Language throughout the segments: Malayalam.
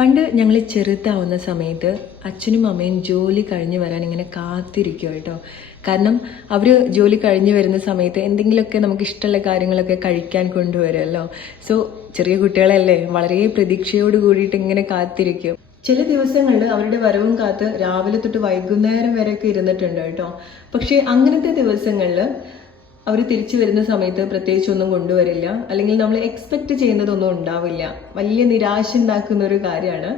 പണ്ട് ഞങ്ങൾ ചെറുതാവുന്ന സമയത്ത് അച്ഛനും അമ്മയും ജോലി കഴിഞ്ഞ് വരാൻ ഇങ്ങനെ കാത്തിരിക്കും കേട്ടോ. കാരണം അവർ ജോലി കഴിഞ്ഞ് വരുന്ന സമയത്ത് എന്തെങ്കിലുമൊക്കെ നമുക്ക് ഇഷ്ടമുള്ള കാര്യങ്ങളൊക്കെ കഴിക്കാൻ കൊണ്ടുവരുമല്ലോ. സോ ചെറിയ കുട്ടികളല്ലേ, വളരെ പ്രതീക്ഷയോട് കൂടിയിട്ട് ഇങ്ങനെ കാത്തിരിക്കും. ചില ദിവസങ്ങളിൽ അവരുടെ വരവും കാത്ത് രാവിലെ തൊട്ട് വൈകുന്നേരം വരെയൊക്കെ ഇരുന്നിട്ടുണ്ട് കേട്ടോ. പക്ഷേ അങ്ങനത്തെ ദിവസങ്ങളിൽ അവർ തിരിച്ചു വരുന്ന സമയത്ത് പ്രത്യേകിച്ച് ഒന്നും കൊണ്ടുവരില്ല, അല്ലെങ്കിൽ നമ്മൾ എക്സ്പെക്ട് ചെയ്യുന്നതൊന്നും ഉണ്ടാവില്ല. വലിയ നിരാശ ഉണ്ടാക്കുന്ന ഒരു കാര്യമാണ്.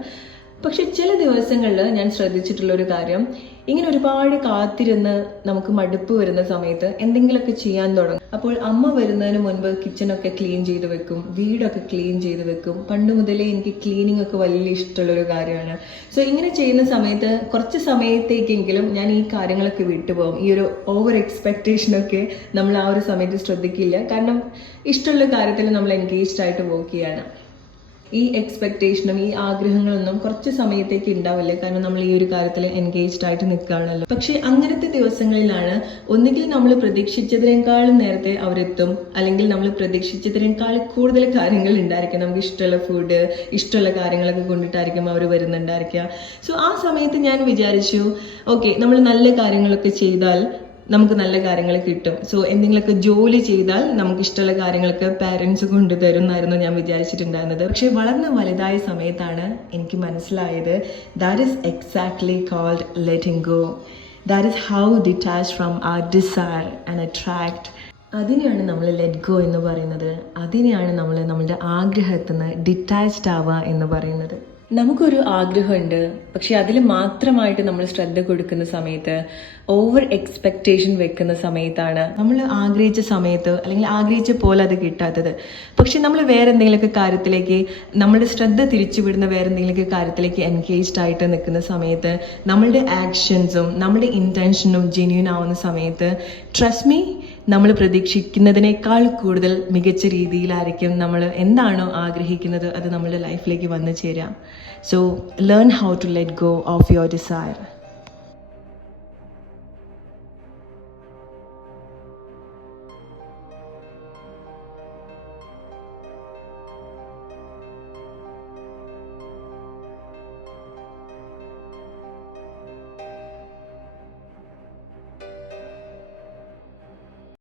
പക്ഷെ ചില ദിവസങ്ങളിൽ ഞാൻ ശ്രദ്ധിച്ചിട്ടുള്ള ഒരു കാര്യം, ഇങ്ങനെ ഒരുപാട് കാത്തിരുന്ന് നമുക്ക് മടുപ്പ് വരുന്ന സമയത്ത് എന്തെങ്കിലുമൊക്കെ ചെയ്യാൻ തുടങ്ങും. അപ്പോൾ അമ്മ വരുന്നതിന് മുൻപ് കിച്ചണൊക്കെ ക്ലീൻ ചെയ്ത് വെക്കും, വീടൊക്കെ ക്ലീൻ ചെയ്ത് വെക്കും. പണ്ട് മുതലേ എനിക്ക് ക്ലീനിങ് ഒക്കെ വലിയ ഇഷ്ടമുള്ളൊരു കാര്യമാണ്. സോ ഇങ്ങനെ ചെയ്യുന്ന സമയത്ത് കുറച്ച് സമയത്തേക്കെങ്കിലും ഞാൻ ഈ കാര്യങ്ങളൊക്കെ വിട്ടുപോകും. ഈ ഒരു ഓവർ എക്സ്പെക്റ്റേഷനൊക്കെ നമ്മൾ ആ ഒരു സമയത്ത് ശ്രദ്ധിക്കില്ല. കാരണം ഇഷ്ടമുള്ള കാര്യത്തിൽ നമ്മൾ എൻഗേജ്ഡ് ആയിട്ട് പോവുകയാണ്. ഈ എക്സ്പെക്റ്റേഷനും ഈ ആഗ്രഹങ്ങളൊന്നും കുറച്ച് സമയത്തേക്ക് ഉണ്ടാവില്ല, കാരണം നമ്മൾ ഈ ഒരു കാര്യത്തിൽ എൻഗേജ്ഡ് ആയിട്ട് നിൽക്കുകയാണല്ലോ. പക്ഷെ അങ്ങനത്തെ ദിവസങ്ങളിലാണ് ഒന്നുകിൽ നമ്മൾ പ്രതീക്ഷിച്ചതിനേക്കാളും നേരത്തെ അവരെത്തും, അല്ലെങ്കിൽ നമ്മൾ പ്രതീക്ഷിച്ചതിനേക്കാൾ കൂടുതൽ കാര്യങ്ങൾ ഉണ്ടായിരിക്കും. നമുക്ക് ഇഷ്ടമുള്ള ഫുഡ്, ഇഷ്ടമുള്ള കാര്യങ്ങളൊക്കെ കൊണ്ടിട്ടായിരിക്കും അവർ വരുന്നുണ്ടായിരിക്കുക. സോ ആ സമയത്ത് ഞാൻ വിചാരിച്ചു, ഓക്കെ, നമ്മൾ നല്ല കാര്യങ്ങളൊക്കെ ചെയ്താൽ നമുക്ക് നല്ല കാര്യങ്ങൾ കിട്ടും. സോ എന്തെങ്കിലുമൊക്കെ ജോലി ചെയ്താൽ നമുക്ക് ഇഷ്ടമുള്ള കാര്യങ്ങളൊക്കെ പാരൻസ് കൊണ്ടുതരും എന്നായിരുന്നു ഞാൻ വിചാരിച്ചിട്ടുണ്ടായിരുന്നത്. പക്ഷെ വളർന്ന് വലുതായ സമയത്താണ് എനിക്ക് മനസ്സിലായത്, that is exactly called letting go. That is how detach from our desire and attract. അതിനെയാണ് നമ്മൾ ലെറ്റ് ഗോ എന്ന് പറയുന്നത്. അതിനെയാണ് നമ്മൾ നമ്മുടെ ആഗ്രഹത്തിൽ നിന്ന് ഡിറ്റാച്ച്ഡ് ആവുക എന്ന് പറയുന്നത്. നമുക്കൊരു ആഗ്രഹമുണ്ട്, പക്ഷെ അതിൽ മാത്രമായിട്ട് നമ്മൾ ശ്രദ്ധ കൊടുക്കുന്ന സമയത്ത്, ഓവർ എക്സ്പെക്റ്റേഷൻ വെക്കുന്ന സമയത്താണ് നമ്മൾ ആഗ്രഹിച്ച സമയത്ത് അല്ലെങ്കിൽ ആഗ്രഹിച്ച പോലെ അത് കിട്ടാത്തത്. പക്ഷെ നമ്മൾ വേറെ എന്തെങ്കിലുമൊക്കെ കാര്യത്തിലേക്ക് നമ്മുടെ ശ്രദ്ധ തിരിച്ചുവിടുന്ന വേറെ എന്തെങ്കിലുമൊക്കെ കാര്യത്തിലേക്ക് എൻഗേജ്ഡ് ആയിട്ട് നിൽക്കുന്ന സമയത്ത്, നമ്മളുടെ ആക്ഷൻസും നമ്മുടെ ഇൻറ്റൻഷനും ജെന്യൂൻ ആവുന്ന സമയത്ത്, ട്രസ്റ്റ് മീ, നമ്മൾ പ്രതീക്ഷിക്കുന്നതിനേക്കാൾ കൂടുതൽ മികച്ച രീതിയിലായിരിക്കും നമ്മൾ എന്താണോ ആഗ്രഹിക്കുന്നത് അത് നമ്മുടെ ലൈഫിലേക്ക് വന്നു ചേരാം. So learn how to let go of your desire.